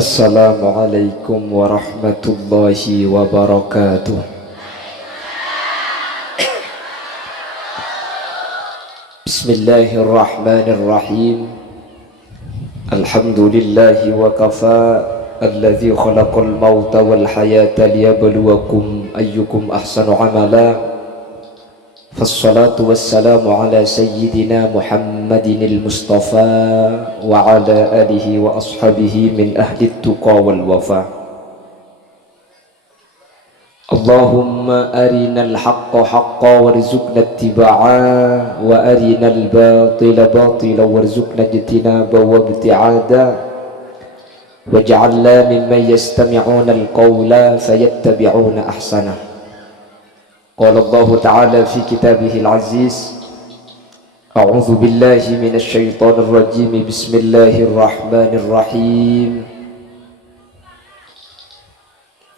Assalamualaikum warahmatullahi wabarakatuh. Bismillahirrahmanirrahim. Alhamdulillahi wa kafa, alladzi khalaqal mauta wal hayata liyabluwakum ayyukum ahsanu amala. Fassalatu wassalamu ala sayyidina Muhammadin al-Mustafa wa ala alihi wa ashabihi min ahli tuqa wal wafa. Allahumma arinal haqqa haqqa warzuqna ittiba'a wa arinal batila batila warzuqna ijtinaba wa ibti'ada waj'alna mimman yastami'una al-qawla fayattabi'una ahsanah. قال الله تعالى في كتابه العزيز: أعوذ بالله من الشيطان الرجيم بسم الله الرحمن الرحيم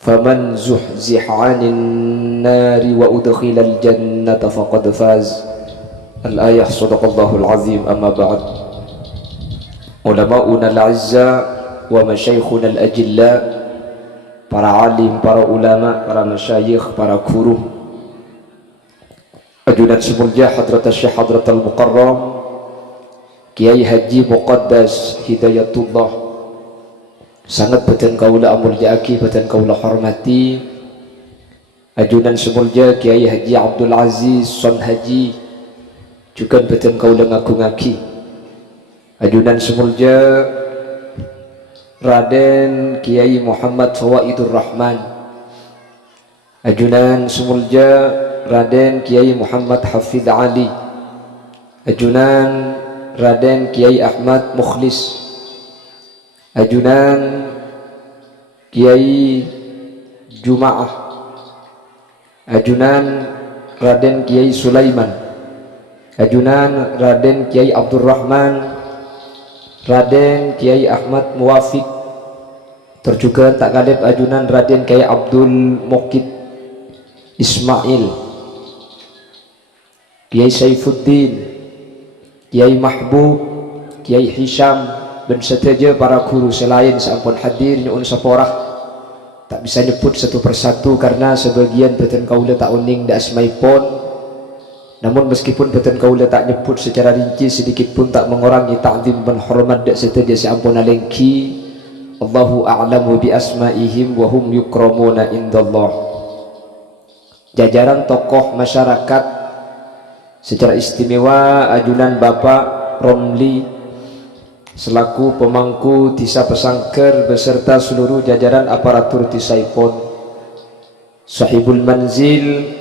فمن زحزح عن النار وأدخل الجنة فقد فاز. الآية. صدق الله العظيم. أما بعد، علماؤنا الأعزاء ومشايخنا الأجلاء, para alim, para ulama, para masyayikh, para guru, Ajudan Semulja Hadrat Syekh Hadrat Al-Mukarram Kiai Haji Muqaddas Hidayatullah, sangat beten kaula amuljaaki, beten kaula hormati. Ajudan Semulja Kiai Haji Abdul Aziz Son Haji, juga beten kaula ngagungaki. Ajudan Semulja Raden Kiai Muhammad Fawaidur Rahman. Ajudan Semulja Raden Kiai Muhammad Hafidh Ali. Ajunan Raden Kiai Ahmad Mukhlis. Ajunan Kiai Jumaah. Ajunan Raden Kiai Sulaiman. Ajunan Raden Kiai Abdurrahman. Raden Kiai Ahmad Muwafiq. Terjuga tak kalib ajunan Raden Kiai Abdul Mukid Ismail, Kiai Saifuddin, Kiai Mahbub, Kiai Hisham, dan seterusnya para guru selain sampun hadir nyuun saporah. Tak bisa nyebut satu persatu karena sebagian beten kaula tak uning da asmaipun. Namun meskipun beten kaula tak nyebut secara rinci, sedikit pun tak mengurangi ta'zim dan hormat da seterusnya sampun alengki. Allahu a'lamu bi asmaihim wa hum yukramuna indallah. Jajaran tokoh masyarakat, secara istimewa ajunan Bapak Romli selaku pemangku Desa Pesangker beserta seluruh jajaran aparatur Desaipun, Sahibul Manzil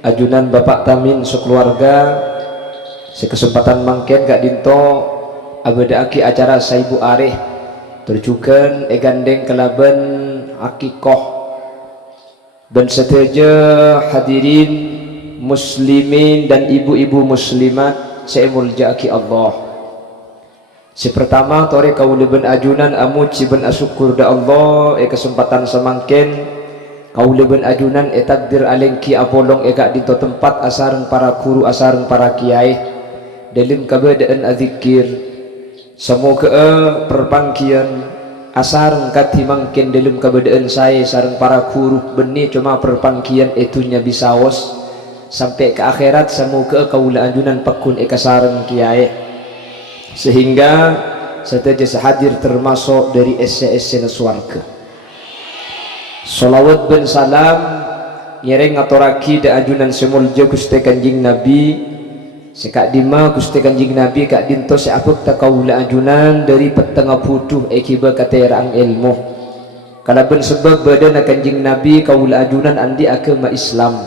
ajunan Bapak Tamin sekeluarga, sekesempatan mangken Kak Dinto abadaaki acara Saibu Areh terjugan egandeng kelaban akikoh dan seteja hadirin muslimin dan ibu-ibu muslimat saya muljaaki Allah. Sepertama tore kaula ben ajunan amuji ben asyukur da Allah kesempatan semangken kaula ben ajunan takdir alengki apolong gak dinto tempat asareng para guru, asareng para kiai dalam kabadaan azikir. Semoga perpangkian asareng kati mangken dalam kabadaan saya sareng para guru benih cuma perpangkian itunya bisawas sampai ke akhirat. Semoga kaula ajunan pekun sareng kiai sehingga setelah hadir termasuk dari SCSC Swarga. Salawat ben salam nyereng aturaki da ajunan semulja Gusti Kanjing Nabi sekak dima Gusti Kanjing Nabi Kak Dinto seapuk ta kaula ajunan dari petengah putuh ekiba katerang ilmu kalaben sebab badan Kanjing Nabi kaula ajunan andi agama Islam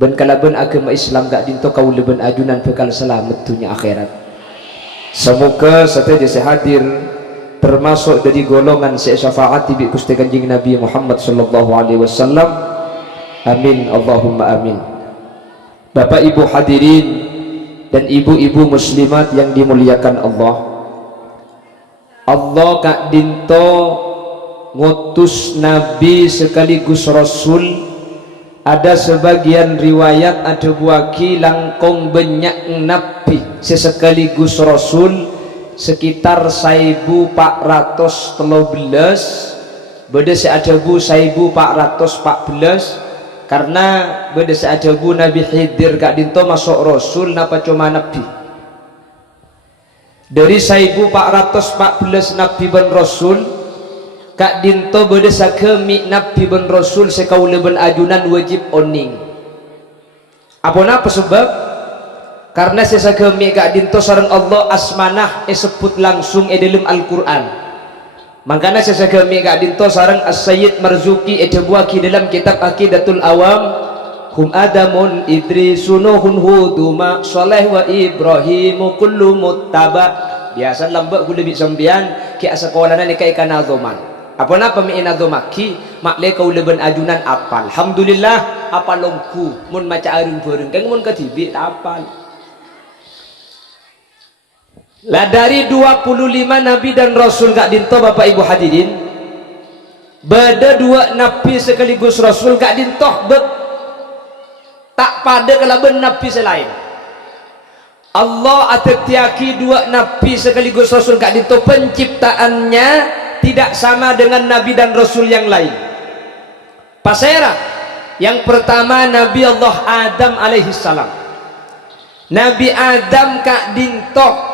ben kalaben agama Islam Kak Dinto kaula ben ajunan bekal selamat dunia akhirat. Semoga setelah hadir termasuk dari golongan syafaat bi Gusti Kanjing Nabi Muhammad sallallahu alaihi wasallam. Amin Allahumma amin. Bapak Ibu hadirin dan ibu-ibu muslimat yang dimuliakan Allah, Allah Kak Dinto ngutus Nabi sekaligus Rasul. Ada sebagian riwayat ada buaki langkong banyak Nabi sesekaligus Rasul sekitar 1413 beda seajabu 1414 karena beda seajabu Nabi Khidir kak dinto masuk rasul napa cuma nabi dari 1414 nabi ben rasul kak dinto beda sakemi nabi ben rasul sekaula ben ajunan wajib oning apa sebab karena sesagemi kak dinto sareng Allah asmanah sebut langsung dalam Al-Quran makanya sesagemi kak dinto sareng As-Sayyid Marzuki dibuaki dalam kitab Aqidatul Awam hum adamun idrisu nuhun huduma soleh wa ibrahimu kullu muttaba biasa lambak gula bi sambian ki asakolana ni kai kana zoman apa na pamiin azomaki makle kau leben ajunan apal alhamdulillah apalongku mun maca arung bareng kang mun ketibi apal lah dari 25 nabi dan rasul gak dinto Bapak Ibu hadirin beda dua nabi sekaligus rasul gak dinto tak pada kalaban nabi selain Allah atetiaki dua nabi sekaligus rasul gak dinto penciptaannya tidak sama dengan nabi dan rasul yang lain pasera yang pertama Nabi Allah Adam alaihissalam Nabi Adam kak dinto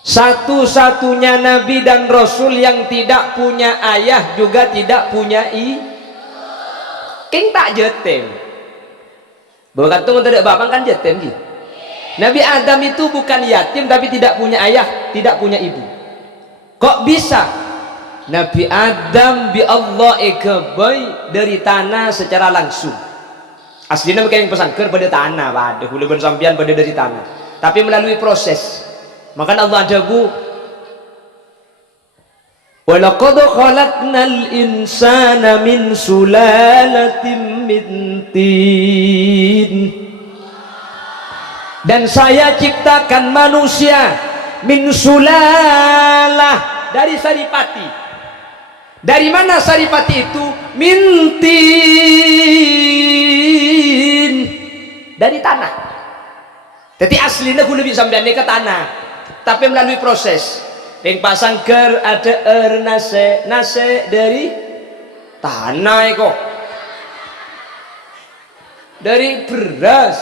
satu-satunya nabi dan rasul yang tidak punya ayah juga tidak punya king tak jetem bukan tuh tidak bapak kan jetem gitu Nabi Adam itu bukan yatim tapi tidak punya ayah tidak punya ibu kok bisa Nabi Adam bi Allah ekebay dari tanah secara langsung aslinya mereka yang pesan pada tanah pada hulu bersampian pada dari tanah tapi melalui proses maka Allah jago walaqad khalaqnal insana min sulalatin min tin dan saya ciptakan manusia min sulalah dari saripati dari mana saripati itu min tin dari tanah jadi aslinya aku lebih sampai ke tanah tapi melalui proses yang pasang ger ada nase dari tanah kok dari beras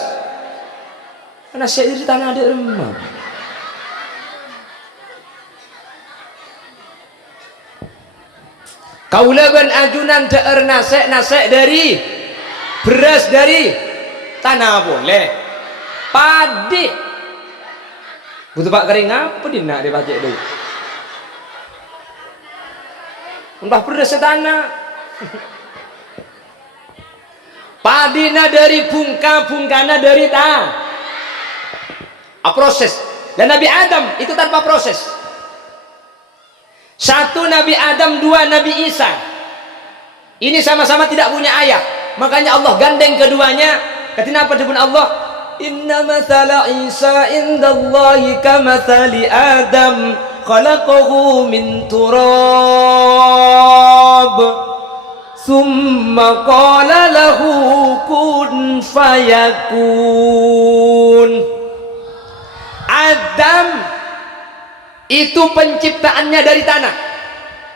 nase dari tanah ada remah kaulaban ajunan daer nase dari beras dari tanah boleh padi butuh pak kering apa dia nak dia pakai dulu entah beras tanah padina dari bungkana dari proses dan Nabi Adam itu tanpa proses satu Nabi Adam dua Nabi Isa ini sama-sama tidak punya ayah makanya Allah gandeng keduanya kenapa disebut Allah inna mathala Isa indallahi kamathali Adam khalaqahu min turab thumma qala lahu kun fayakun Adam itu penciptaannya dari tanah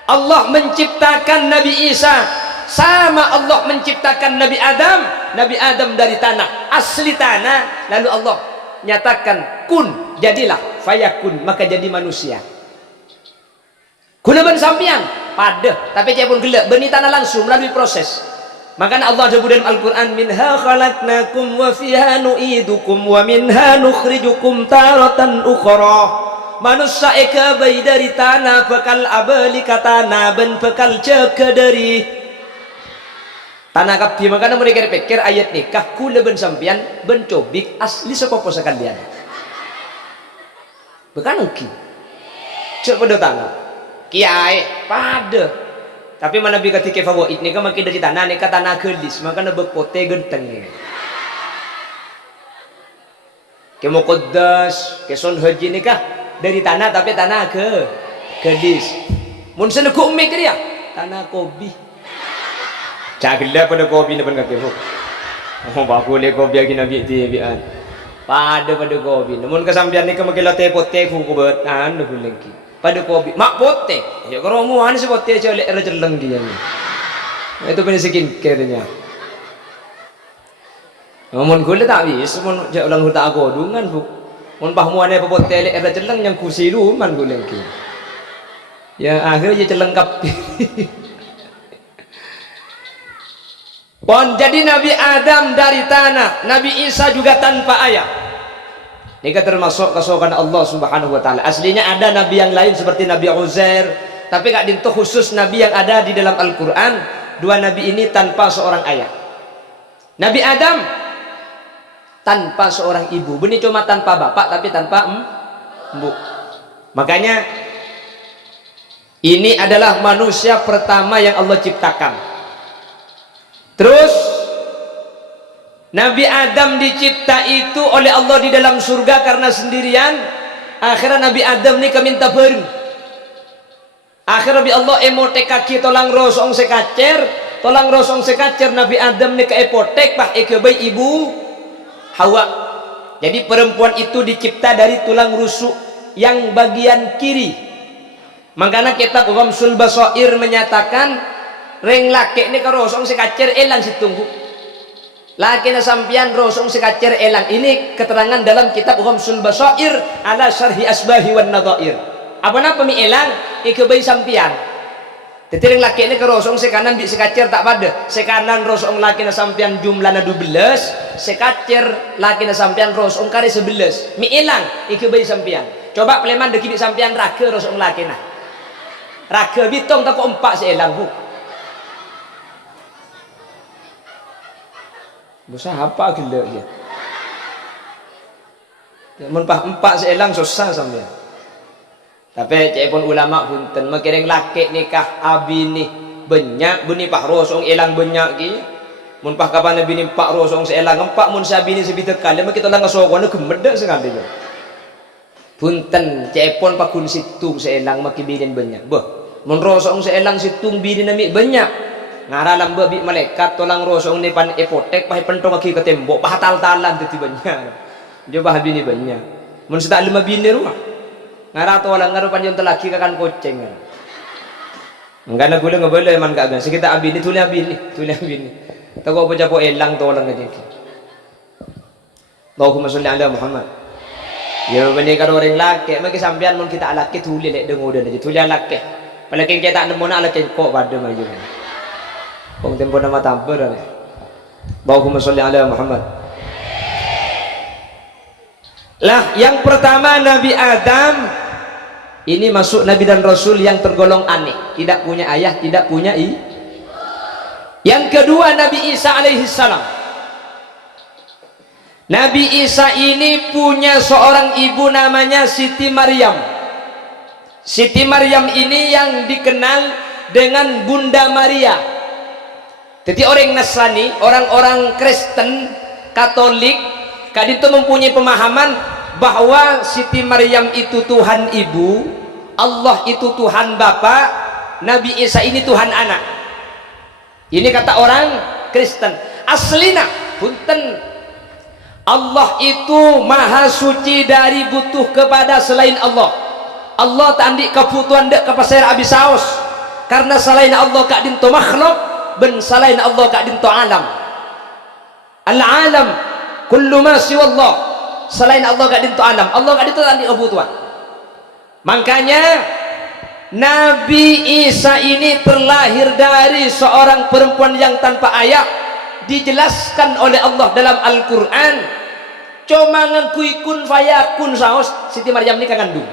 Allah menciptakan Nabi Isa sama Allah menciptakan Nabi Adam dari tanah asli tanah lalu Allah nyatakan kun jadilah fayakun maka jadi manusia kuleban sampian pada tapi dia pun gelap benih tanah langsung melalui proses makanya Allah sebut dalam Al-Quran minha khalaqnakum wa fiha nu'idukum wa minha nukhrijukum taratan ukhra manusia eka bayi dari tanah bekal abali katana ben bekal ceke dari tanah kapi makanya mereka pikir ayat nikah kula ben sampian ben cobik asli sepopo sekalian bukan uki cek pada tanah kiai pada tapi mana bi ketika favorit nikah makin dari tanah nikah tanah gelis makanya bekote genteng kemo kodas keson haji nikah dari tanah tapi tanah gelis mun seneguk mikir ya tanah kopi cagila pada kopi depan kaki oh bagus le kopi lagi nabi tibian pada kopi namun kesampian ni kemakila teh potek kubet anu lengki pada kopi mak potek ya kalau mau anu si potek colek rejeleng dia ni itu punya skincare-nya namun gula tak bis namun jak ulang huta godungan bu mun pahmuane potek lek rejeleng yang kursi luman lengki ya akhirnya je lengkap pon jadi Nabi Adam dari tanah, Nabi Isa juga tanpa ayah. Ini termasuk kesokan Allah Subhanahu wa taala. Aslinya ada nabi yang lain seperti Nabi Uzair, tapi gak dintu khusus nabi yang ada di dalam Al-Qur'an. Dua nabi ini tanpa seorang ayah. Nabi Adam tanpa seorang ibu. Benih cuma tanpa bapak tapi tanpa ibu. Makanya ini adalah manusia pertama yang Allah ciptakan. Terus Nabi Adam dicipta itu oleh Allah di dalam surga karena sendirian. Akhirnya Nabi Adam ni keminta bareng. Akhirnya Nabi Allah emotek kaki tolang rosong sekacer, tolang rosong sekacer Nabi Adam ni ke epotek bah ekebay ibu Hawa. Jadi perempuan itu dicipta dari tulang rusuk yang bagian kiri. Makanya kitab Ghamsul Basair menyatakan reng laki ini kalau rosong sekacer elang situnggu laki na sampian rosong sekacer elang. Ini keterangan dalam kitab Ghamsul Basair ala syarhi asbahi wan nadhair. Apa napa mi elang ikebay sampian tetireng laki ini kalau rosong sekanan bi sekacer tak pada sekanan rosong laki na sampian jumlahna 12 sekacer laki na sampian rosong kare 11 mi elang ikebay sampian. Coba pleman deki bi sampian raga rosong laki na raga bitong tak empat seelang bu Busa apa gila ya. Mun pah empat seelang susah sampean. Tapi cek pun ulama punten makiring laki nikah abini banyak beni pah rosong elang banyak ki. Mun pah kapan bini pak rosong seelang empat mun sabini sebita kali mak kita lang ngasokone gemedek sekali ya. Punten cek pun pakun situng seelang makibinin banyak. Beh, mun rosong seelang situng bini nami banyak. Ngaralam babi malaikat tolang rosong ni pan epotek pahe pentong kaki ke tembok pahatal-talan teti banyak. Coba habini banyak. Mun sita 5 bini rumah. Ngara tolang ngaro panjon telaki kakan koceng. Enggana gula ngebele man kagan. Sekita abini tuli abini. Tago apa japo elang tolang aja. Allahumma sholli ala Muhammad. Ya bani karo orang laki, maki sampean mun kita laki tuli lek dengodan aja. Tuli laki. Palaking kita nemu nak laki kok pada maju. Kong tempo nama tampar ni. Allahumma sholli ala Muhammad. Lah yang pertama Nabi Adam ini masuk Nabi dan Rasul yang tergolong aneh, tidak punya ayah, tidak punya i. Yang kedua Nabi Isa alaihi salam. Nabi Isa ini punya seorang ibu namanya Siti Maryam. Siti Maryam ini yang dikenal dengan Bunda Maria. Jadi orang Nasrani, orang-orang Kristen, Katolik, kadito mempunyai pemahaman bahwa Siti Maryam itu Tuhan Ibu, Allah itu Tuhan Bapa, Nabi Isa ini Tuhan Anak. Ini kata orang Kristen. Aslina, punten, Allah itu maha suci dari butuh kepada selain Allah. Allah tak andik kebutuhan dek kepasir abis saus. Karena selain Allah kak dinto makhluk. Ben selain Allah kak dinto alam. Al-alam kullu ma siwa Allah. Selain Allah kak dinto alam. Allah kak dinto andik kebutuhan. Makanya Nabi Isa ini terlahir dari seorang perempuan yang tanpa ayah. Dijelaskan oleh Allah dalam Al-Quran. Cuma ngakui kun fayakun saos. Siti Maryam ini kagandung.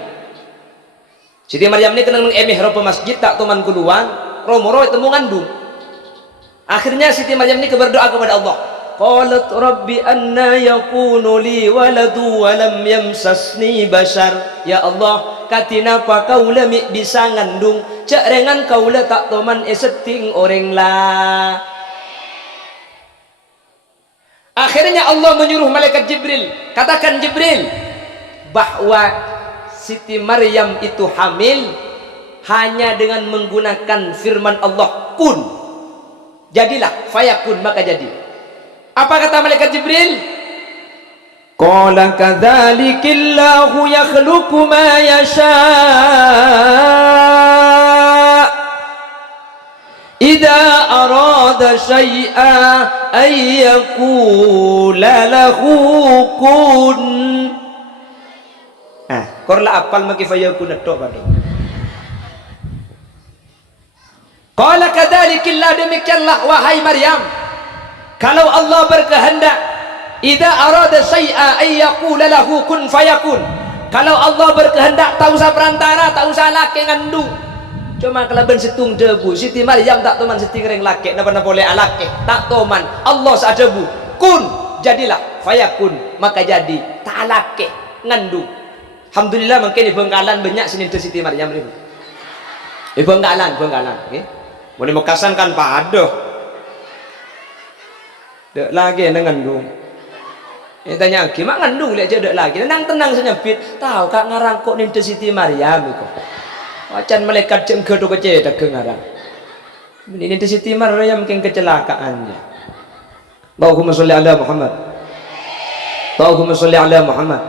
Siti Maryam ini kena mengemeh ropa masjid tak teman keluar. Romoro itu mengandung. Akhirnya Siti Maryam ini berdoa kepada Allah. Qalat rabbi anna yakunu li waladu wa lam yamsasni bashar. Ya Allah, katina pa kaula mi bisa ngandung, cak rengan kaula tak toman eseting orang lah. Akhirnya Allah menyuruh malaikat Jibril, katakan Jibril bahwa Siti Maryam itu hamil hanya dengan menggunakan firman Allah kun. Jadilah, fayakun, maka jadi. Apa kata malaikat Jibril? Qala kadzalikillahu yakhluqu ma yasha idza arada syai'an ay yaqula lahu kun. Korla apal maki fayakun tok padu. Qala kadzalikillah, demikianlah wahai Maryam, kalau Allah berkehendak, idza arada syai'a ay yaqula lahu kun fayakun. Kalau Allah berkehendak tak usah perantara, tak usah laki ngandung. Cuma kalau ben situng debu, Siti Maryam tak toman siti ngereng laki, napa boleh alake, tak toman. Allah sa debu, kun jadilah, fayakun maka jadi, tak alake ngandung. Alhamdulillah mungkin di Bengkalan banyak sini Siti Maryam ini. Di Bengkalan, okay? Boleh Mekasan kan padoh. Dek lagi nang ngandung. Tanya gimana ngandung lihat aja dek lagi. Tenang senyapit. Tahu kak ngarang kok nintu Siti Maryam itu. Wacan malaikat jengke do kece dak ngarang. Ini nintu Siti Maryam mungkin kecelakaannya. Allahumma sholli ala Muhammad. Allahumma sholli ala Muhammad.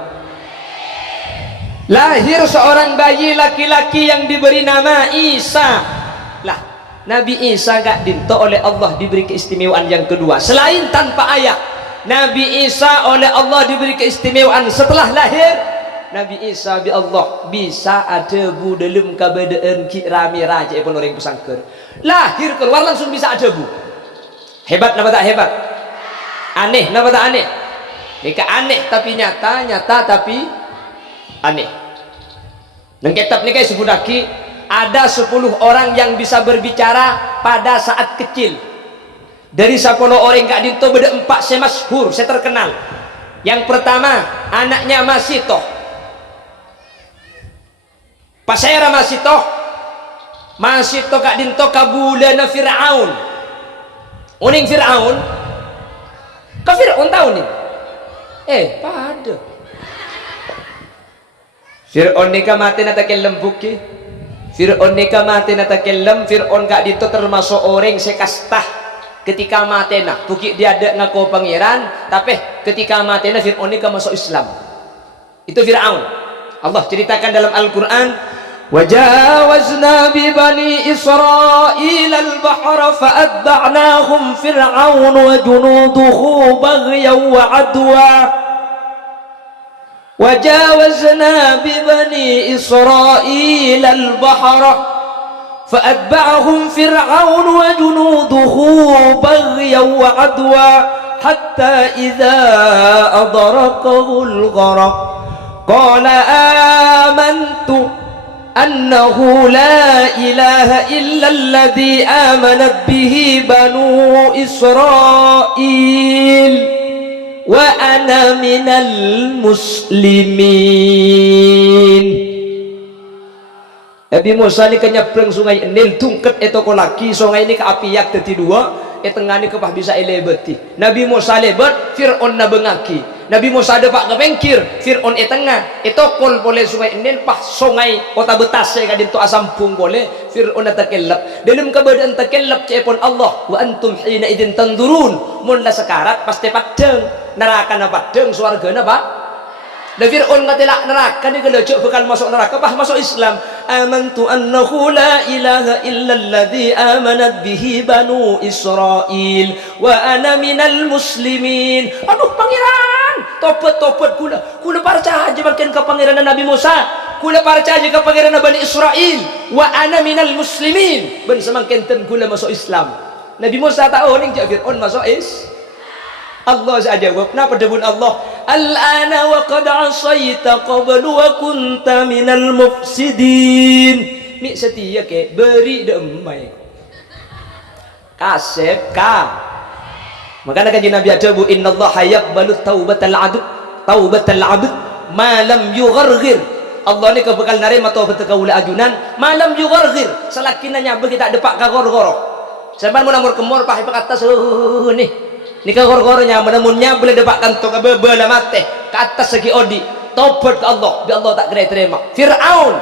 Lahir seorang bayi laki-laki yang diberi nama Isa. Lah, Nabi Isa gak dinto oleh Allah diberi keistimewaan yang kedua selain tanpa ayah. Nabi Isa oleh Allah diberi keistimewaan setelah lahir. Nabi Isa bi Allah bisa ada bu dalam kabadaan kirami raja pun orang pesangker. Lahir keluar langsung bisa ada bu. Hebat napa tak hebat? Aneh napa tak aneh? Nika aneh tapi nyata, nyata tapi aneh. Nang kitab nika disebutake ada 10 orang yang bisa berbicara pada saat kecil. Dari 10 orang kak dinto beda 4 saya masyhur, saya terkenal. Yang pertama anaknya Masitoh, Pasera Masitoh kak dinto kabulana Fir'aun. Uning Fir'aun ka Fir'aun tahu nih pada Fir'aun nika mati na takelem buki. Fir'aun nika mati na takelem. Fir'aun kak dito termasuk orang sekastah ketika mati na buki dia ada ngaku pangeran, tapi ketika mati na Fir'aun nika masuk Islam. Itu Fir'aun. Allah ceritakan dalam Al-Quran, وَجَاوَزْنَا بِبَنِي إِسْرَائِيلَ الْبَحْرَ فَأَتْبَعْنَاهُمْ فِرْعَوْنُ وَجُنُودُهُ بَغْيًا وَعَدْوًا وَجَاوَزْنَا بِبَنِي إِسْرَائِيلَ الْبَحْرَ فَأَتْبَعَهُمْ فِرْعَوْنُ وَجُنُودُهُ بَغْيًا وَعَدْوًا حَتَّى إِذَا أَدْرَكَهُ الْغَرَقُ قَالَ آمَنْتُ أَنَّهُ لَا إِلَهَ إِلَّا الَّذِي آمَنَتْ بِهِ بَنُو إِسْرَائِيلَ وَأَنَا مِنَ الْمُسْلِمِينَ. Nabi Musa ni kenyebrang sungai Nil tungket etoko lagi sungai ini keapiak dadi dua tengah ni kepah bisa elebeti. Nabi Musa lebat Fir'aun na bengaki. Nabi Musa depak kepengkir Fir'aun tengah etokol boleh sungai Nil pah sungai kota betas saya kadin to asampung boleh Fir'aun na takellap dalam keadaan takellap cepon Allah wa antum hina idin tanzurun mun la sekarat pasti padeng neraka na padeng swarga na ba. Da Fir'aun ngatela neraka ni kelejok bakal masuk neraka bah masuk Islam. Amantu annahu la ilaha illa alladhi amanat bihi banu Israil wa ana minal muslimin. Aduh pangeran, tobat kula percaya makin ke pangeran Nabi Musa, kula percaya ke pangeran Bani Israil wa ana minal muslimin. Ben semakin ten kula masuk Islam. Nabi Musa tahu ning Fir'aun masuk Allah saja jawab napa debun Allah al-ana wa qad asaita qablu wa kunta minal mufsidin. Mi setia ke beri demai kasep ka makanya kaji Nabi adabu innallaha yaqbalu taubatal abd ma lam yugharghir. Allah ni kebekal narima taubat kaula ajunan malam yugharghir salakinanya bagi tak depak ka gor-goro sampean mun amur kemor pah pak atas nih nikah gor-gornya menemunnya boleh dapatkan toka bebela mate ke atas segi odi tobat ke Allah bi Allah tak kena terima. Fir'aun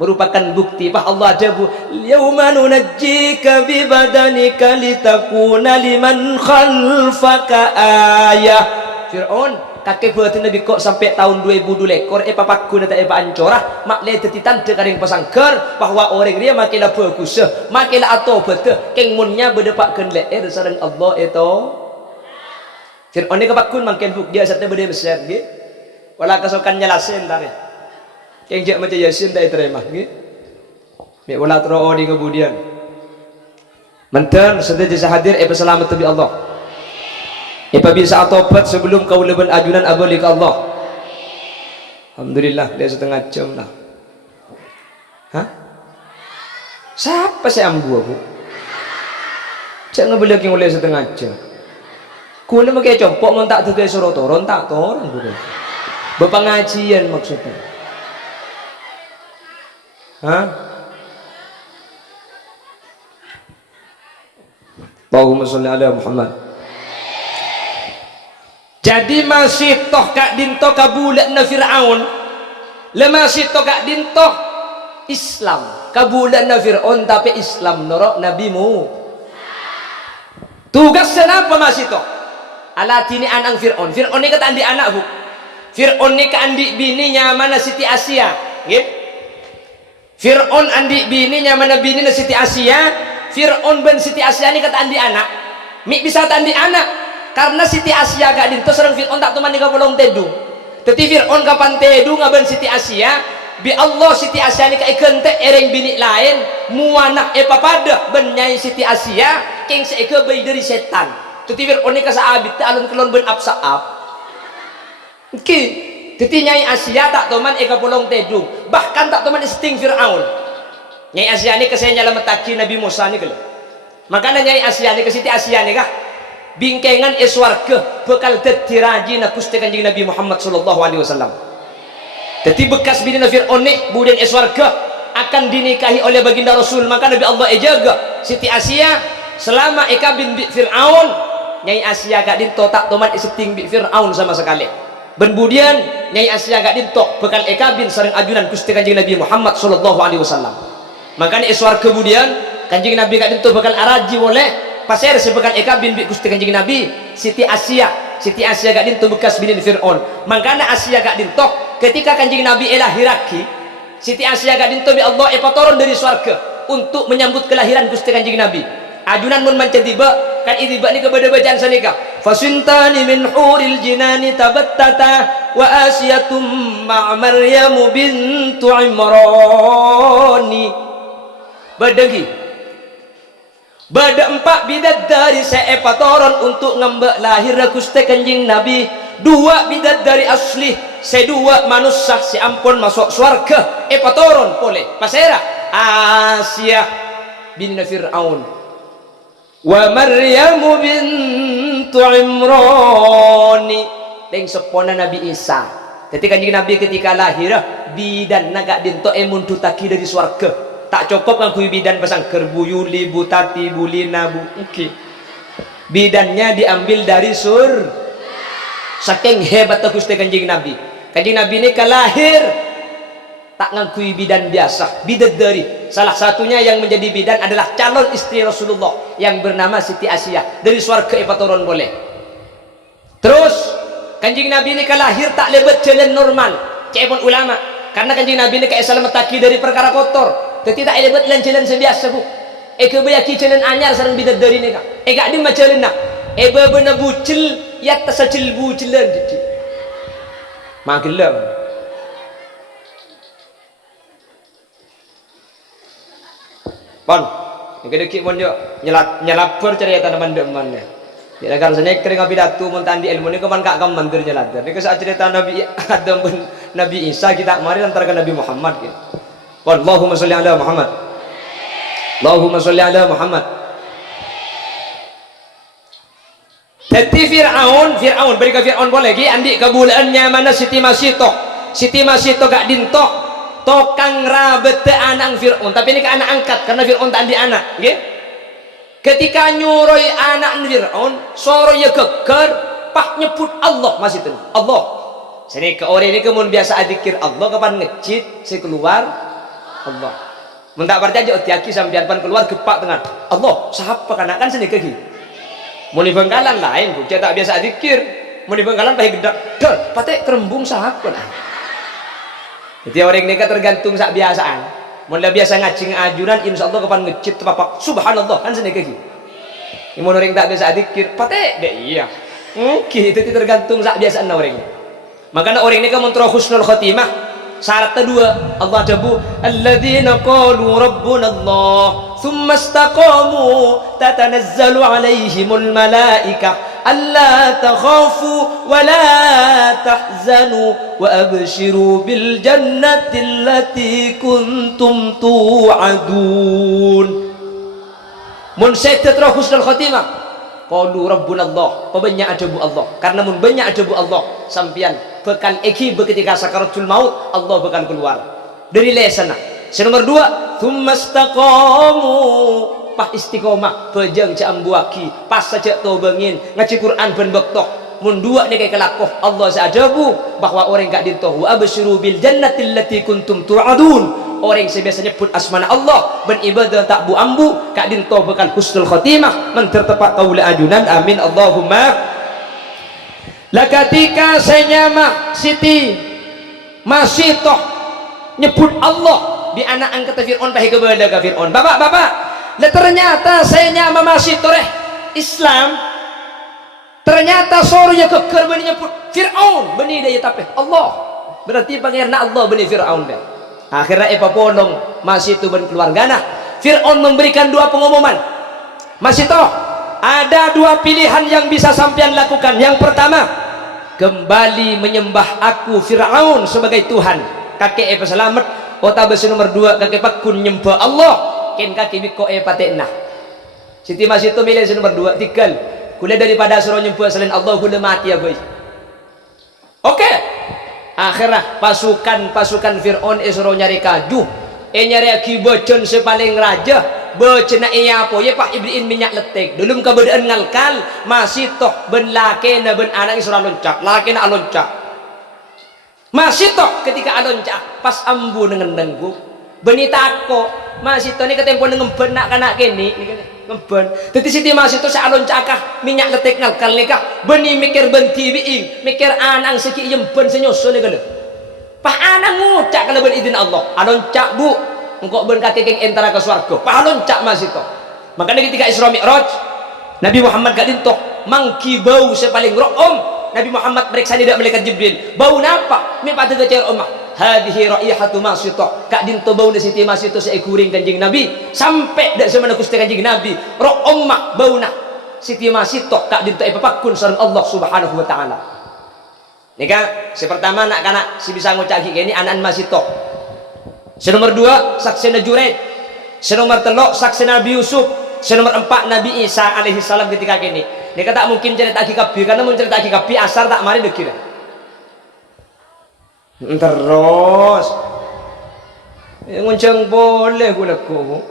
merupakan bukti bah Allah jabu yauma nunajjika bi badanika litakuna liman khalfaka ayah. Fir'aun kakek buat Nabi kok sampai tahun 2000 lekor papaku nata ancorah mak le tetitan dekaring pasangker bahwa orang dia makilah bagus makilah atau betul keng munnya berdepakeun leer sareng Allah itu Fir'aun ni kapakun makin buk dia satnya berde besar nggih wala kasokan nyalasin tare keng jak macam Yasin tak terima nggih mi wala tro di kemudian menten sedaya hadir selamat bi Allah bisa atobat sebelum kau leban ajunan abalik Allah. Alhamdulillah dia setengah jam lah. Hah? Siapa saya ambu aku? Jangan boleh lagi mulai setengah jam. Kau nak pakai compok mentak tu kayak sorotoron tak toran bukan? Berpengajian maksudnya. Hah? Allahumma sholli ala Muhammad. Jadi masih toh kak dinto kabulat na Fir'aun le masih toh kak dinto Islam kabulat na Fir'aun tapi Islam norok nabimu tugas kenapa masih toh alatini anang Fir'aun Fir'aun ni kata andi anak bu Fir'aun ni ka andi bininya mana Siti Asia gitu Fir'aun andi bininya mana bini na Siti Asia Fir'aun ben Siti Asia ni kata andi anak mi bisa andi anak karena Siti Asia gak dinto serang Fir'aun tak teman ka bolong tedu tetapi Fir'aun kapan tedu ngaban Siti Asia bi Allah Siti Asia ni ka ikente ereng bini lain muanak papada ben nyai Siti Asia keng seike bayi dari setan tetapi Fir'aun ni ka saabit alun kelon ben apsaap ki tetapi nyai Asia tak teman ka bolong tedu bahkan tak teman isting Fir'aun nyai Asia ni kesenya lametaki Nabi Musa ni kalau makanya nyai Asia ni ke Siti Asia ni kah bingkengan eswarga bekal dadi rajina Gusti Kanjeng Nabi Muhammad sallallahu alaihi wasallam. Dadi bekas bini Fir'aun ni budeng eswarga akan dinikahi oleh baginda Rasul maka Nabi Allah jaga Siti Asia selama eka bin Fir'aun Nyai Asia gak dinto tak toman iseting bi Fir'aun sama sekali. Ben budian Nyai Asia gak dinto bekal eka bin sareng ajunan Gusti Kanjeng Nabi Muhammad sallallahu alaihi wasallam. Makanya eswarga kemudian Kanjeng Nabi gak dinto bekal araji boleh pasir sebekan eka bin Gusti Kanjeng Nabi Siti Asia gak dinto bekas bini Fir'aun makanya Asia gak dinto ketika Kanjeng Nabi lahiraki Siti Asia gak dinto bi Allah patoron dari swarga untuk menyambut kelahiran Gusti Kanjeng Nabi ajunan mun mancan tiba kan tiba ni kepada bacaan sanika fasintani min huril jinani tabattata wa asiyatum ma Maryamu bintu Imrani badagi Bada empat bidadari seepatoron untuk ngembak lahir Gusti Kanjeng Nabi dua bidadari asli sedua manusia si ampun masuk swarga epatoron boleh pasera Asia bin Fir'aun wa Maryamu bintu Imrani deng sepona Nabi Isa ketika Kanjeng Nabi ketika lahir bidan naga dinto emun tutaki dari swarga tak cukup kan kui bidan pasang kerbuyuli butati bulina bu bidannya diambil dari sur saking hebat Gusti Kanjeng Nabi ini kalahir tak ngakui bidan biasa bidadari salah satunya yang menjadi bidan adalah calon istri Rasulullah yang bernama Siti Asia dari swarga epatoron boleh terus Kanjeng Nabi ini kalahir tak lebat jalan normal cepon ulama karena Kanjeng Nabi ini kayak salam taki dari perkara kotor tidak lebat jalan sebiasa bu kebayaki jalan anyar sareng bidadari ni kak gak di majalan nak bener bucil ya tasacil bucilan jadi magelang pon deki mon yo nyelapur cerita teman-temannya ya agar sana kering pidato mun tandi ilmu ni kaman kak mandir nyelatar ni saat cerita Nabi Adam ben Nabi Isa kita mari antarkan Nabi Muhammad gitu Allahumma sholli ala Muhammad Allahumma sholli ala Muhammad jadi Fir'aun beri ke Fir'aun boleh lagi andi kabulaannya mana Siti Masito gak dinto tokang rabete anak Fir'aun tapi ini ke anak angkat karena Fir'aun tak andi anak okay? Ketika nyuroi anak Fir'aun soro ya geger pak nyebut Allah masih itu Allah sini ke orang ini kemun biasa adikir Allah kapan ngecit saya keluar Allah mentak berarti aja otiaki sampean pan keluar gepak dengan Allah siapa kan sini kegi muni bengkalan lain bukti tak biasa zikir mau di Bengkalan pakai gedak dol patek kerembung sahak lah. Jadi orang ini tergantung sak biasaan. Mula biasa ngacing ajuran insyaallah kapan ngecit papak subhanallah kan sene kaki. Mun orang tak biasa zikir patek deh iya. Itu tergantung sak biasaan orang. Makanya orang ini kan mentro husnul khotimah. Syarat kedua Allah jabu alladzina qalu rabbuna Allah thumma istaqamu tatanazzalu alaihimul malaikah alla takhafu wa la tahzanu wa abshiru bil jannati allati kuntum tu'adun. Mun sayyidat husnul khatimah qalu rabbuna Allah banyak ajabu Allah karena mun banyak ajabu Allah sampian bekal eki ketika sakaratul maut Allah bakal keluar dari lesana. Nomor 2 tsumastaqamu pah istiqomah bejeng cambuaki pas saja to bengin ngaji Quran ben bektoh mun 2 ni kayak kelakoh Allah seajabu bahwa orang gak dintoh wa absyiru bil jannati allati kuntum tu'adun. Orang yang biasa nyebut asmana Allah ben ibadah tak bu ambu kak dinto bekal husnul khotimah mentertepak kaula ajunan amin Allahumma. Lah ketika saya mah Siti masih toh nyebut Allah di anak kata Fir'aun pakai kepada ke Fir'aun bapak lah ternyata saya nyama masih toreh Islam ternyata sorenya keker beni nyebut Fir'aun beni daya tapi Allah berarti pangerna Allah beni Fir'aun deh. Akhirnya Eva Polong masih itu ben keluargana. Fir'aun memberikan 2 pengumuman. Masih toh ada 2 pilihan yang bisa sampean lakukan. Yang pertama, kembali menyembah aku Fir'aun sebagai Tuhan. Kakek Eva selamat. Otabesi nomor 2 kakek pakun nyembah Allah. Ken kakek biko Eva tenah. Siti masih itu milih nomor 2 tinggal. Kula daripada suruh nyembah selain Allah kula mati ya boy. Oke. Akhirnya pasukan Fir'aun suruh nyari kaju nyari akibocon sepaling raja bocena iya apa ya Pak Ibrahim minyak letek dulu keberadaan ngalkal masih toh ben laki na ben anak surah loncak laki na loncak masih toh ketika loncak pas ambu dengan denggu benitako masih toh ni ketempo dengan benak kanak kini ngeben jadi Siti masih toh saya loncakah minyak letek ngalkal nikah beni mikir benti biing mikir anang seki yang ben senyusul ni kalau pah anang ngucak kalau ben izin Allah loncak bu engkau ben kaki keng entara ke swarga pah loncak masih toh. Makanya ketika Isra Mi'raj Nabi Muhammad gak dintoh mangki bau sepaling ro'om Nabi Muhammad periksa tidak malaikat Jibril bau napa mi patut kecer omah hadhihi raihatu masitoh kak dinto bau na Siti masito sa ikuring kanjing Nabi sampai dak sama kusti kanjing Nabi ro'om mak bau na Siti masito kak dinto ipapakun sareng Allah subhanahu wa ta'ala. Nika si pertama nak kanak si bisa ngucak ini anak masito. Si nomor 2 saksi Jureid. Si nomor 3 saksi Nabi Yusuf. Si nomor 4 Nabi Isa alaihi salam ketika gini. Nika tak mungkin cerita kabi karena mun cerita kabi asar tak mari dekira. Terus nguncang boleh gula ko.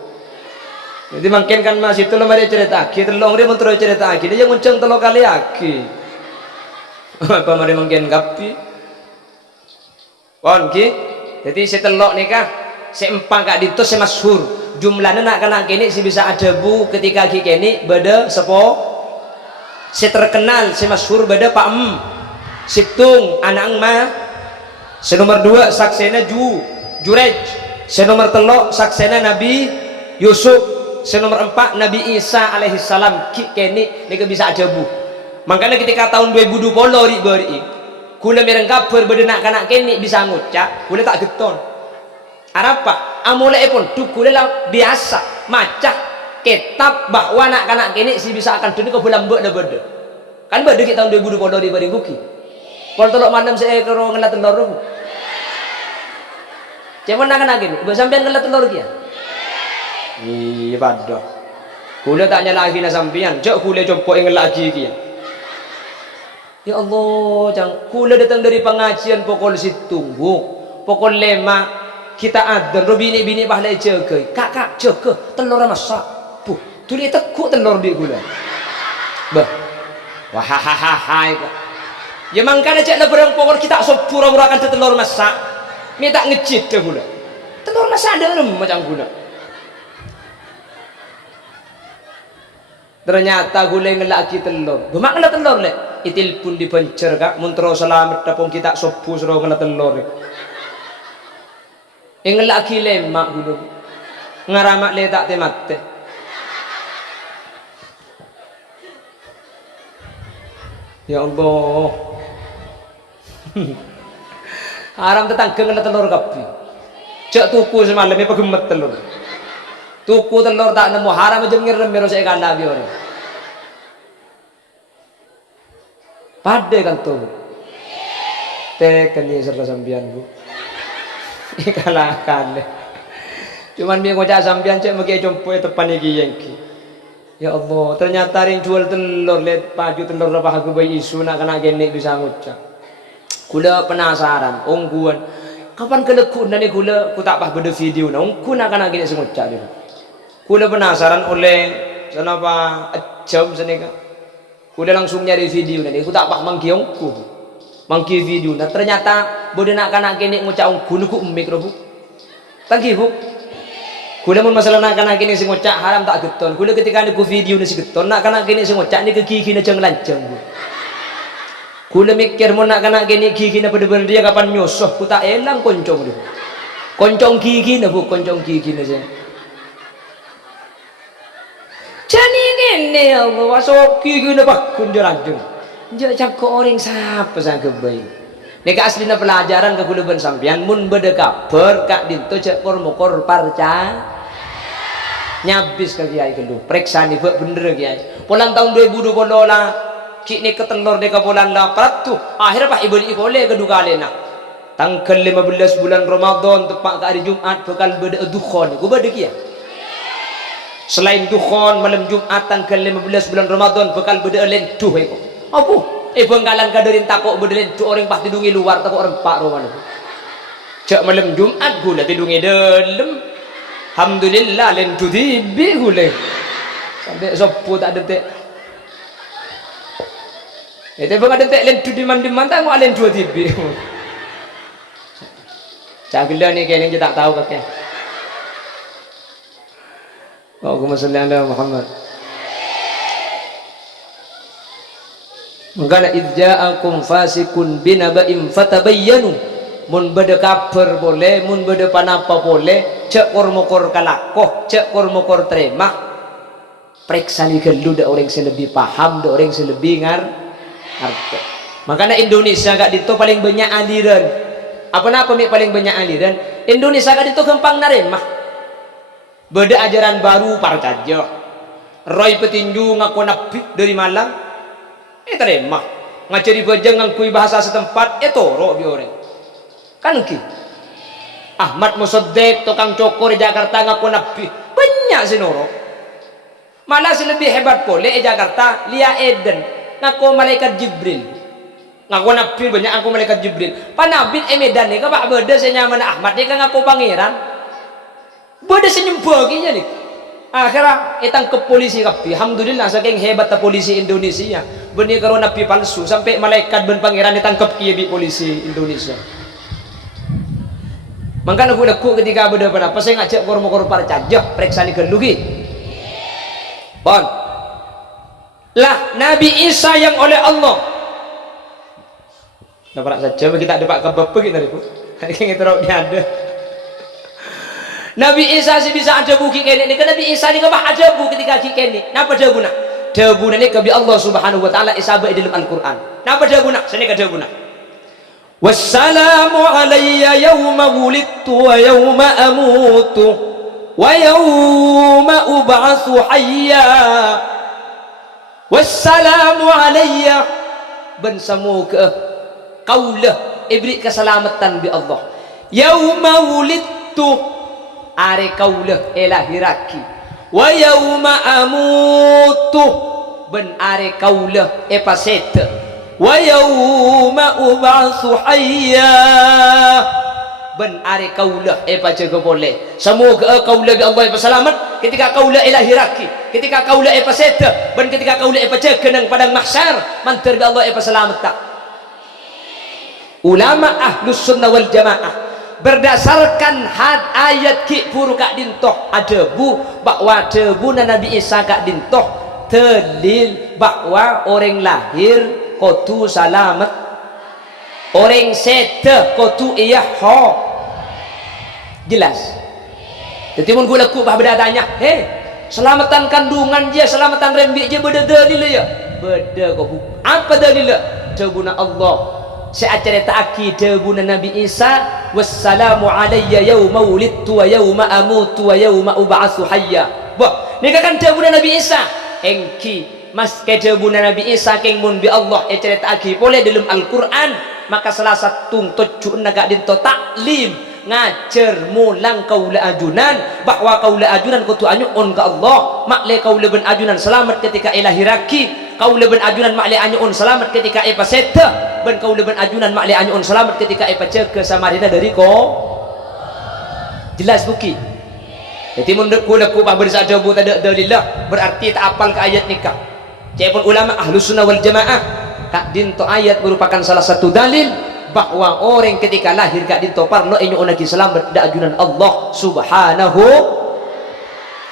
Jadi makin kan masih itu lemari cerita lagi telong dia mentero cerita lagi dia nguncang telong kali lagi. Apa mari mungkin kapi. Pon ki. Jadi setelok nikah seempang kak ditus semasyhur jumlahnya nak kena kini si bisa ada bu ketika kini beda sepo si terkenal semasyhur beda Pak situng anak ma si nomor 2 saksena Jurej si nomor 3 saksena Nabi Yusuf si nomor 4 Nabi Isa alaihi salam kini ini bisa ada bu. Makanya ketika tahun 2020 beri kula mireng kabar bedenak kanak kini bisa ngucap kula tak geton arapa amulai pun tuh kula lah biasa macah kitab bahwa anak kanak kini si bisa akan dunia ke bulan beda kan beda kita tahun 2020 di bari buki kalau tolok mandam saya kalau ngelat telur aku cuman nak kini buat sampean ngelat telur kia iya pada kula tak nyala lagi na sampean jauh kula coba yang lagi kia. Ya Allah, jangan kula datang dari pengajian pokol situnggu, pokol lema kita ada, bini bahlai jaga, kakak jaga, telur masak, puh, tuli tekuk telur di kula, bah, wahahaha, ya mangkana cek lebarang pokol kita pura-pura akan telur masak, minta ngecit ke kula, telur masak ada macam kula. Ternyata gulai ngelaki telur. Bemak ngelak telur le. Itil pun dipencer kak. Muntro selamat dapong kita sopu suruh ngelak telur. Ngelaki lemak gulung. Ngaramak le tak temate. Ya Allah. Haram tetangga ngelak telur kapi. Cek tuku semalam apa gemet telur. Tuku telur tak nemu haram aja ngirim mero saya kalah biar. Pade kan tuh. Tekan ni serta sambian bu. Kalah kalah. Cuman biar ngocak sambian cek mungkin jompo itu panik yengki. Ya Allah, ternyata ring jual telur lihat paju telur apa aku bayi isu nak kena genek bisa ngocak. Kula penasaran, ongguan. Kapan kelekun nani kula ku tak pah beda video na ongku nak kena genek ngocak dia. Kula penasaran oleh kenapa jam senika. Kula langsung nyari video nani. Ku tak pah mangki ongku. Mangki video. Nah ternyata bode nak kena genek ngocak ongku nuku mikro bu. Tangki bu. Kula mun masalah nak kena genek sing ngocak haram tak geton. Kula ketika niku video ni si geton nak kena genek sing ngocak ni ke gigi na jeng lanceng bu. Kula mikir mun nak kena genek gigi na bener-bener dia kapan nyosoh ku tak elang koncong dia. Koncong gigi na bu, koncong gigi na saya. Jani ngene Allah wasok gigi na bakun dia lanjung. Njak cakok orang siapa sang kebaik. Nek aslina pelajaran ke kula ben sampean mun beda kabar kak dinto cek mokor parca. Nyabis ke kiai kelu. Periksa ni bener kiai. Pulang tahun 2020 lah cik ni ketelur deka bulan lah peratu. Akhir apa ibu boleh kedua kali nak. Tanggal 15 bulan Ramadan tepat ke hari Jumat bakal beda dukhon. Ku beda kia. Selain dukhon malam Jumat tanggal 15 bulan Ramadan bakal beda lentuh eko. Apa? Bengkalan kaderin takok bedelen tu orang pasti tidungi luar takok rempak roman. Cak malam Jumat gula tidungi dalam. Alhamdulillah len tu tibi gula. Sampai sopo tak detek. Itu bang ada detek len tu di man tak ngok len tu tibi. Cak gila ni kayaknya tak tahu kakek. Allahumma salli ala Muhammad. Mengkana idja'akum fasikun binaba'im fatabayyanu. Mun beda kabar boleh, mun beda panapa boleh, cek kormokor kalakoh, cek kormokor terima. Periksa ni gelu dak orang yang lebih paham, dak orang yang lebih ngerti. Makanya Indonesia gak dito paling banyak aliran. Apa mi paling banyak aliran? Indonesia gak dito gampang naremah. Beda ajaran baru parcajo. Roy petinju ngaku nabi dari Malang. Terima ngajari bajang ngangkui bahasa setempat toro biore kan ki Ahmad Musaddiq tukang cokor di Jakarta ngaku nabi banyak sinoro malah si lebih hebat pole di Jakarta Lia Eden ngaku malaikat Jibril ngaku nabi banyak aku malaikat Jibril panabit Medan ni kabak beda senyaman Ahmad ni kan ngaku pangeran beda senyum baginya nih akhirnya itangkep polisi kapi. Alhamdulillah saking hebat polisi Indonesia benih karo nabi palsu sampai malaikat ben pangeran ditangkep kiai bi polisi Indonesia. Mangkana aku laku ketika beda apa saya ngajak kor-kor parcajah periksa ni gelugi. Bon. Lah Nabi Isa yang oleh Allah. Dapat saja kita dapat kabar pergi dari pun. Hari teruk dia ada. Nabi Isa sih bisa ada buki kene ni. Nabi Isa ni kebah ada bu ketika kene. Napa ada guna? Ada guna ni kebi Allah Subhanahu Wa Taala isabah dalam Al-Quran. Napa ada guna? Sini ada guna. Wassalamu alayya yawma wulidtu wa yawma amutu wa yawma ub'atsu hayya. Wassalamu alayya ben semoga kaulah ibri keselamatan bi Allah. Yawma wulidtu are kaulah elahiraki wa yauma amutu ben are kaulah pasete wa yauma ub'atsu hayya ben are kaulah pajaga boleh semoga kaulah bi Allah selamat ketika kaulah elahiraki ketika kaulah pasete ben ketika kaulah pajaga nang padang mahsyar mantir bi Allah selamat tak ulama ahlus sunnah wal jamaah berdasarkan ayat ki puru kak dintoh ada bu bahwa debu Nabi Isa kak dintoh dalil bahwa orang lahir kudu selamat, orang sedih kudu iya ho. Jelas. Jadi mun gula ku bah beda tanya, selamatan kandungan je, selamatan rembi je beda dalil ya. Beda kok. Apa dalil? Dawuna Allah. Saya cerita aki dawuna Nabi Isa, wassalamu alayya yauma wulidtu wa yauma amutu wa yauma ub'atsu hayya. Bah, ni kan dawuna Nabi Isa. Engki mas ke dawuna Nabi Isa keng mun bi Allah cerita aki boleh dalam Al-Qur'an, maka salah satu tujuh naga dinto taklim ngajar mulang kaula ajunan bahwa kaula ajunan kutu anyuun ke Allah makle kaula ben ajunan selamat ketika ilahiraki, kaula ben ajunan makle anyuun selamat ketika ipa seta, ben kaula ben ajunan makle anyuun selamat ketika ipa ceke samarina dari ko. Jelas buki. Jadi menurut kula ku bah bersada bu tada dalillah berarti tak apal ke ayat nikah. Cepun ulama ahlus sunnah wal jamaah kak dinto ayat merupakan salah satu dalil bahwa orang ketika lahir gak ditopar lo inyo lagi selamat da ajunan Allah subhanahu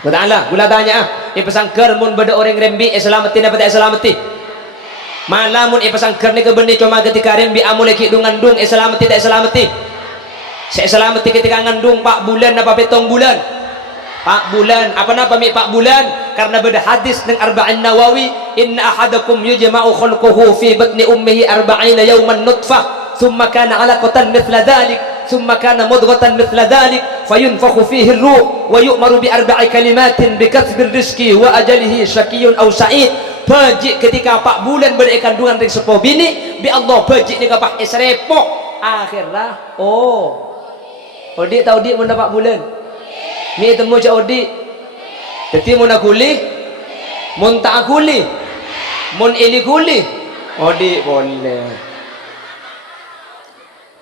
wa ta'ala. Gula tanya ipasangker mun beda orang rembi selamatin apa tak selamati, malamun ipasangker ni kebenih cuma ketika rembi amule ki ngandung selamati tak selamati. Saya selamati ketika ngandung 4 bulan apa 7 bulan, 4 bulan apa napa mi 4 bulan, karena beda hadis dengan Arba'in Nawawi, inna ahadakum yujma'u khalquhu fi batni ummihi 40 yawman nutfah ثم كان علقة مثل ذلك ثم كان مضغة مثل ذلك فينفخ فيه الروح ويؤمر ب4 كلمات بكسب الرزق وأجله شقي أو سعيد. Pejik ketika 4 bulan berkandungan ring sepo bini bi Allah pejik ni kapah esrepo akhirlah Odi tahu di mun 4 bulan mi temu cak Odi dadi mun akuli mun tak akuli mun ili kuli Odi boleh.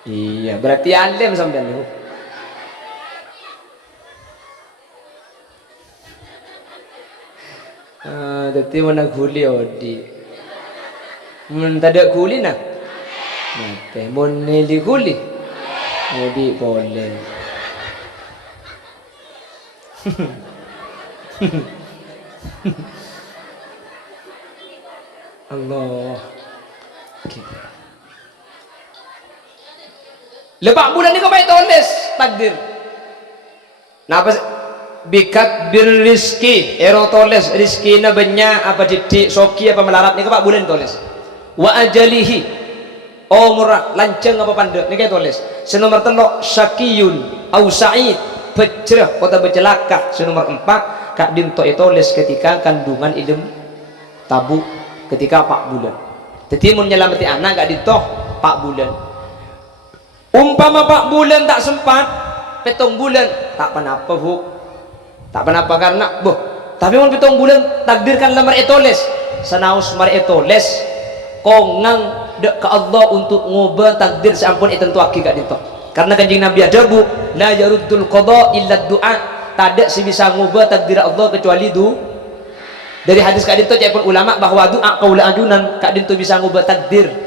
Iya, berarti alim sampean niku. Dadi mana guli odi. Mun tada guli nah. Nate mun nili guli. Odi boleh. Allah. Okay. Lepas bulan ni kau baik tulis takdir. Napa bikat bir rizki ero tulis rizki na benya apa didik soki apa melarat ni kau bulan tulis. Wa ajalihi murah lanceng apa pandek ni kau tulis. Senomor 3 syakiyun au sa'id pecrah kota bercelaka. Senomor 4 kak dinto tulis ketika kandungan idem tabu ketika 4 bulan. Jadi mun nyelamati anak kak dinto 4 bulan. Umpama 4 bulan tak sempat 7 bulan tak panapa bu, tak panapa karena boh. Tapi mun 7 bulan takdirkan lamar etoles sanaus mar etoles kongang dek ke Allah untuk ngubah takdir seampun itentuaki gak dito. Karena kanjing Nabi ada bu la yaruddul qada illa du'a, tak ada si bisa ngubah takdir Allah kecuali dari hadis kak dito cepun ulama bahwa doa qaula ajunan kak dito bisa ngubah takdir.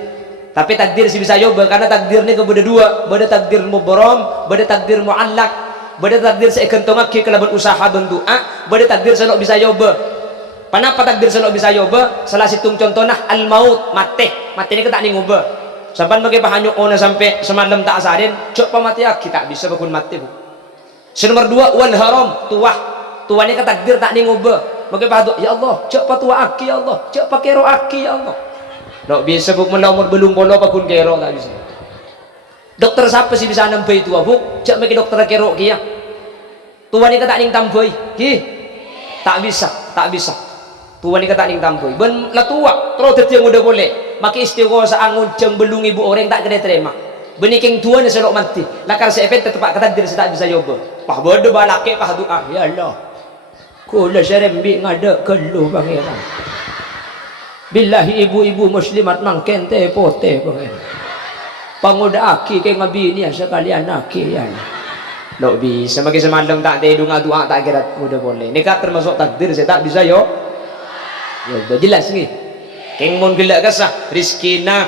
Tapi takdir sih bisa coba karena takdir ini kepada dua, beda takdir mubrom, beda takdir muallak, beda takdir seikentong aki kelaban usaha dan doa, beda takdir selok bisa coba. Kenapa takdir selok bisa coba? Salah situng contohnya al maut mati ini kita nih ngubah. Sampai bagi pahanyuk ona sampai semalam tak asarin, cok pamati aki tak bisa bakun mati bu. Nomor 2 wal haram tuanya ke takdir tak nih ngubah. Bagi pahadu ya Allah, cok patua aki ya Allah, cok pakero aki ya Allah. Tak bisa buk umur belum polo pakun kero tak bisa. Dokter siapa sih bisa nampai tua buk? Cak meki dokter kero kia. Tua ni kata ning tamboi, ki. Tak bisa. Tua ni kata ning tamboi. Ben la tua, terus tetiang udah boleh. Maki istiwa sa angun jeng belung ibu orang tak kena terima. Beniking tua ni selok mati. Lakar seepet tetap kata diri tak bisa coba. Pah bodoh balake pah doa. Ya Allah. Kula serembi ngada kelu pangeran. Billahi ibu-ibu muslimat mangken te pote pangoda aki kay ngabini sekalian aki yan. Lo bisa magi semalam tak te dunga doa tak kira udah boleh. Nikah termasuk takdir saya tak bisa yo. Ya udah jelas nih. Keng mon gila kasah rizkina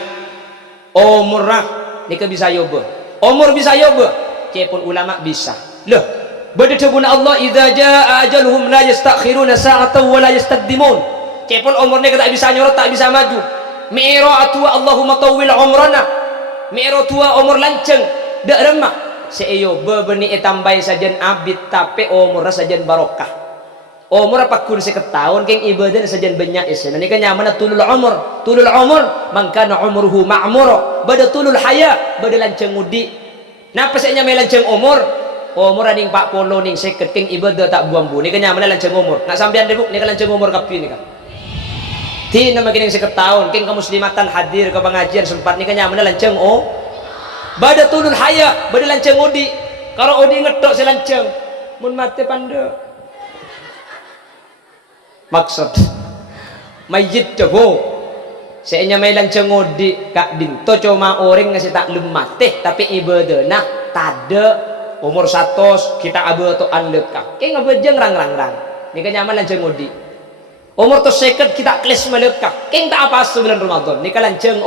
umurah nikah bisa yoba. Umur bisa yoba. Cepun ulama bisa. Loh, beda guna Allah idza jaa ajaluhum la yastakhiruna sa'atan wa la yastaqdimun. cepol umurnya tak bisa nyorot, tak bisa maju. Mi'ro atua Allahumma tawwil umrana. Mi'ro tua umur lanceng dak remah. Seyo bebeni tambay sajen abid tapi umur sajen barokah. Umur apa kun seketahun keng ibadah sajen banyak isen. Ini kan nyaman tulul umur. Tulul umur mangkana umruhu ma'mur. Bada tulul haya, bada lanceng ngudi. Napa saya nyamai lanceng umur? Umur aning 40 ning 50 keng ibadah tak buang-buang. Ini kan nyaman lanceng umur. Nak sampean debuk ni kan lanceng umur kapi ni kan. Ti nama kini seketahun keng kemuslimatan hadir ke pengajian sempat ni kan nyaman lanceng bada tulul haya, bada lanceng udi. Kalau udi ngetok selanceng, mun mati panda. Maksud mayit cobo. Saya may lanceng udi kak dinto cuma orang ngasih tak lemah teh tapi ibadah nah tada umur 100 kita abu atau anlep kak. Keng ngabejeng rang. Ni kan nyaman lanceng udi. Umur tu seket kita kles melep kak. Keng tak apa sebulan Ramadan. Ni kan lanceng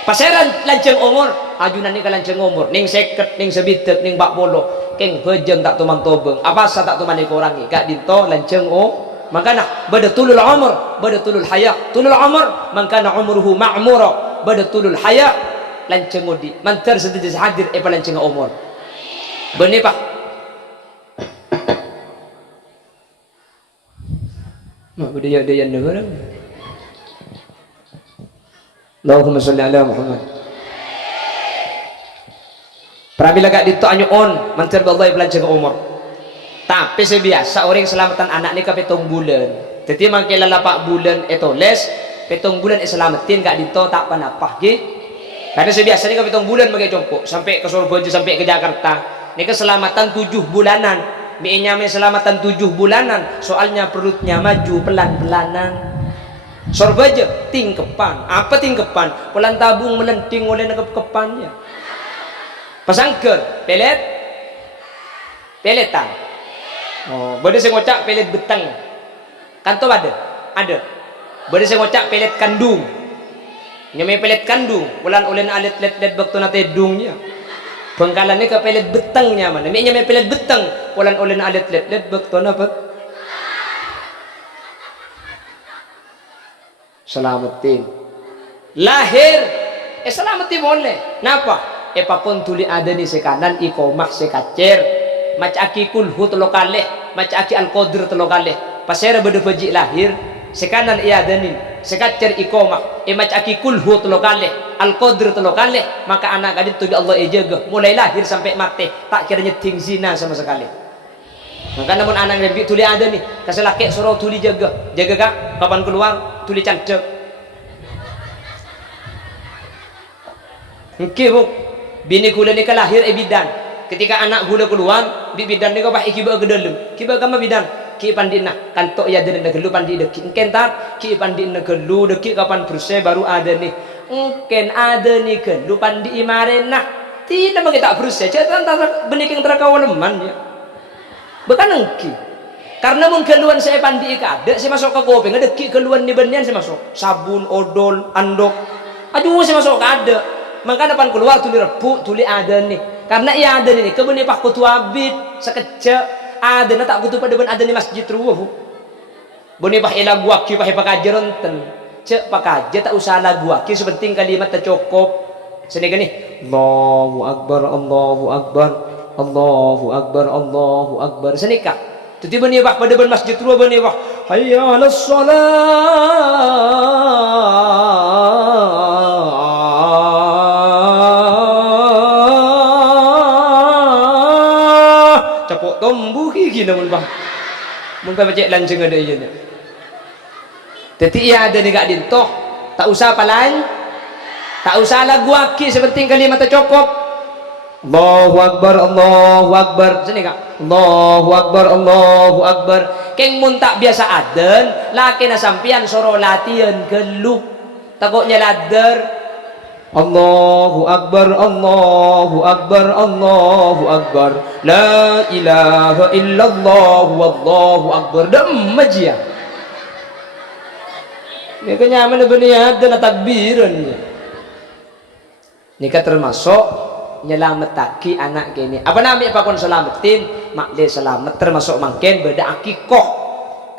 pasaran lanceng umur ajunan ni kalanceng umur ning 50 ning 70 ning 40 keng bejeng tak tuman tobeng apa sa tak tuman dikurangi gak dinto lanceng makana bada tulul umur bada tulul haya tulul umur mangkana umruhu ma'mura bada tulul haya lanceng udi mantar sedih hadir pa lanceng umur benih pak mak budaya negara. Allahumma sholli ala Muhammad. Pramila gak dito anyuon mantir Allah belajar umur. Tapi sebiasa orang selamatan anak ni ke 7 bulan. Jadi mangkila 8 bulan itu les 7 bulan selamatin gak dito tak panapah ge. Karena sebiasa ni ke 7 bulan pakai jongkok sampai ke Surabaya sampai ke Jakarta. Ni keselamatan 7 bulanan. Mienya selamatan 7 bulanan. Soalnya perutnya maju pelan-pelanan. Sorbaja tingkepan apa tingkepan pulang tabung melenting oleh kepannya pasangker peletan bade saya ngocak pelet betang kanto ada bade saya ngocak pelet kandung nyamai pelet kandung pulang oleh alet let bakto nate dungnya bengkalannya ke pelet betangnya mana nyamai pelet betang pulang oleh alet let bakto napa selamatin lahir selamatin boleh napa papun tuli ada ni sekanan ikomah sekacer macaki kulhu telo kaleh macaki al-qadr telo kaleh pasera bede faji lahir sekanan ada ni sekacer ikomah macaki kulhu telo kaleh al-qadr telo kaleh maka anak gadit tuli Allah jaga mulai lahir sampai mati tak kira nyeting zina sama sekali maka namun anak lebih tuli ada nih kasih laki suruh tuli jaga kak kapan keluar tuli cancek bu bini kula ni lahir bidan ketika anak gula keluar bidan ni bah ikiba ke dalam kiba kama bidan ki pandina kantok ya den gelu pandi deki entar ki pandi gelu deki kapan bersih baru ada nih mungkin ada nih gelu pandi imarena tidak bagi tak bersih cetan benih yang terakawaleman ya bukan engki karena mun keluan saya pandi ada saya masuk ke kopi ngedeki keluan ni benian saya masuk sabun odol andok aduh saya masuk ke ada maka depan keluar tuli repu tuli ada nih karena ia ada nih kebun pak kutu abid sekecek ada na tak kutu pada ben ada nih masjid ruwah boni pak ila gua ki pak pakajeron ten cek pakaje tak usah lagu ki sepenting kalimat tak cukup sini gini Allahu akbar Allahu akbar Allahu akbar Allahu akbar senikah tuti bani pak pada ben masjid ruwah bani pak hayya 'alas shalah tombu gigi namun bang mungkin baca lanceng ada ianya jadi ia ada ni gak dintoh tak usah palan tak usah lagu aki sepenting kalimat cukup Allahu akbar sini kak Allahu akbar keng mun tak biasa aden laki na sampian soro latihan geluh takutnya ladar Allahu akbar la ilaha illallah wallahu akbar dem aja ini kenyaman benih ada na takbiran nikah termasuk nyelametaki anak gini apa namanya apa kon selamatin mak de selamat termasuk mangken beda akikoh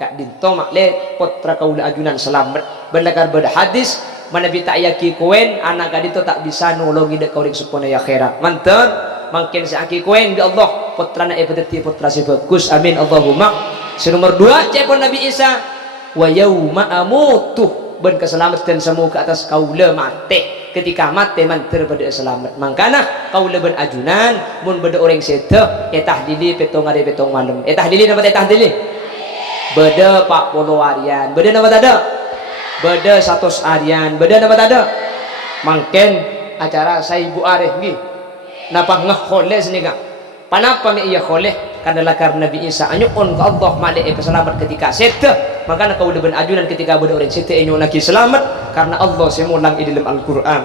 kak dinto makle putra kaula ajunan selamat berdasar pada hadis mana bi tak yaki koen anak gadito tak bisa nolongi dek kauring supaya ya akhirat manten mungkin seaki koen bi Allah putra na ebadati putra si bagus amin Allahumma. Nomor 2 cepon Nabi Isa wa yauma amutu ben keselamatan semua ke atas kaula mati ketika mati manter pada selamat mangkana kaula ben ajunan mun beda orang sete tahlili petong hari petong malam tahlili nama tahlili beda 40 harian beda nama ada beda 100 harian beda nama ada mangken acara saya ibu arif nggih napa ngekholeh sini kak panapa mi iya kholeh karena Nabi Isa anyuun ke Allah malik selamat ketika sete makanya kau udah ajunan ketika ada orang sete anyuun lagi selamat karena Allah semulang di dalam Al-Quran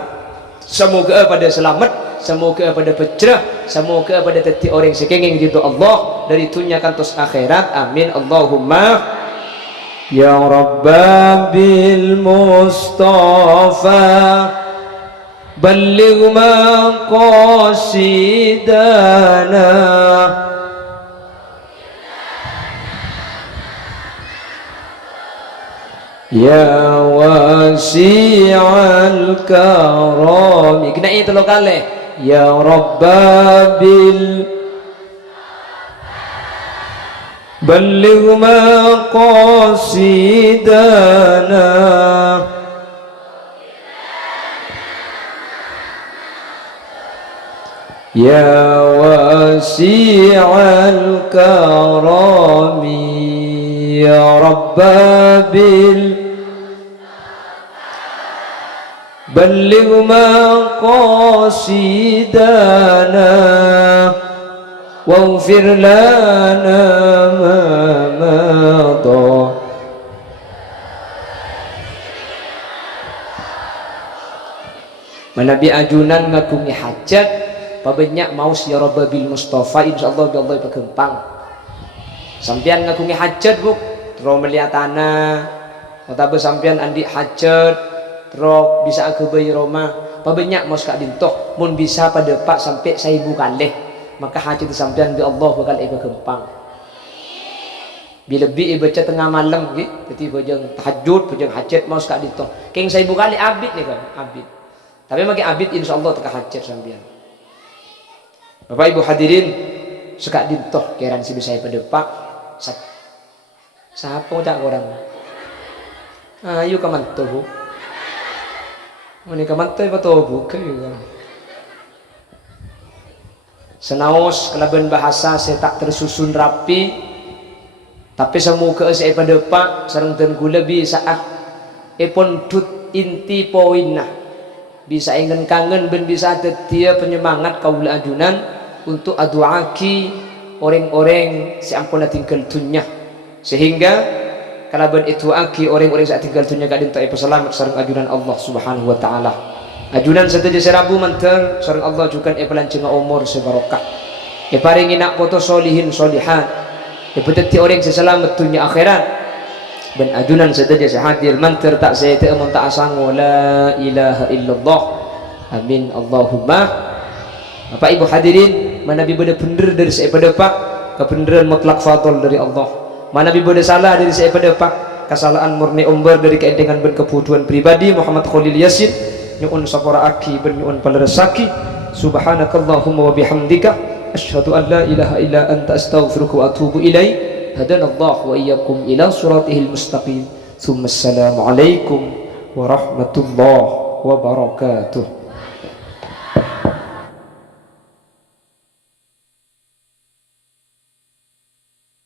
semoga pada selamat semoga pada pecah semoga pada teti orang sekenging gitu Allah dari dunia kantos akhirat amin Allahumma ya Rabbil Mustafa balligh maqasidana ya wasi'al karami kena itu lo kali ya Rabbil balligh maqasidana ya wasi'al karami ya Rabbil balligh maqasidana waghfir lana ma madha Nabi ajunan ngakungi hajat pabanyak maus ya Rabbil Mustafa insyaallah bi Allah pagempang sampean ngakungi hajat bu terus melihat tanah atau sampean andi hajat terus bisa ke bayi Roma pabanyak maus kak dintoh mun bisa pada pak sampai 1000 kali maka hajat sampean bi Allah bakal pagempang bila bi baca tengah malam gitu jadi bojong tahajud bojong hajat maus kak dintoh keng 1000 kali abid nih kan abid tapi makin abid insyaallah teka hajat sampean Bapak Ibu hadirin sekak dintoh keran si bisa pada pak siapa cak orang ayo kamanto ini kamanto betul bukan senaos kelaban bahasa saya tak tersusun rapi tapi semoga saya pada pak sareng dan gula bisa epon tut inti poinna bisa ingin kangen ben bisa dia penyemangat kaula ajunan untuk aduaki orang-orang si ampun tinggal dunia sehingga kalaban itu aki orang-orang saat tinggal dunia kadin tak selamat sareng ajunan Allah Subhanahu wa taala ajunan sateja serabu manter sareng Allah juga pelancing umur sebarokah paringi nak foto solihin solihan beteti orang selamat dunia akhirat dan ajunan sateja sehadir manter tak saya tak amun tak asang la ilaha illallah amin Allahumma. Bapak Ibu hadirin mana bi beda bener dari saya pada pak kebenaran mutlak fadl dari Allah mana bi beda salah dari saya pada pak kesalahan murni umbar dari keendengan ben kebutuhan pribadi Muhammad Khalil Yasin nyuun sapora aki ben nyuun paleresaki subhanakallahumma wa bihamdika asyhadu an la ilaha illa anta astaghfiruka wa atubu ilaik hadanallahu wa iyyakum ila siratihil mustaqim thumma assalamu alaikum warahmatullahi wabarakatuh.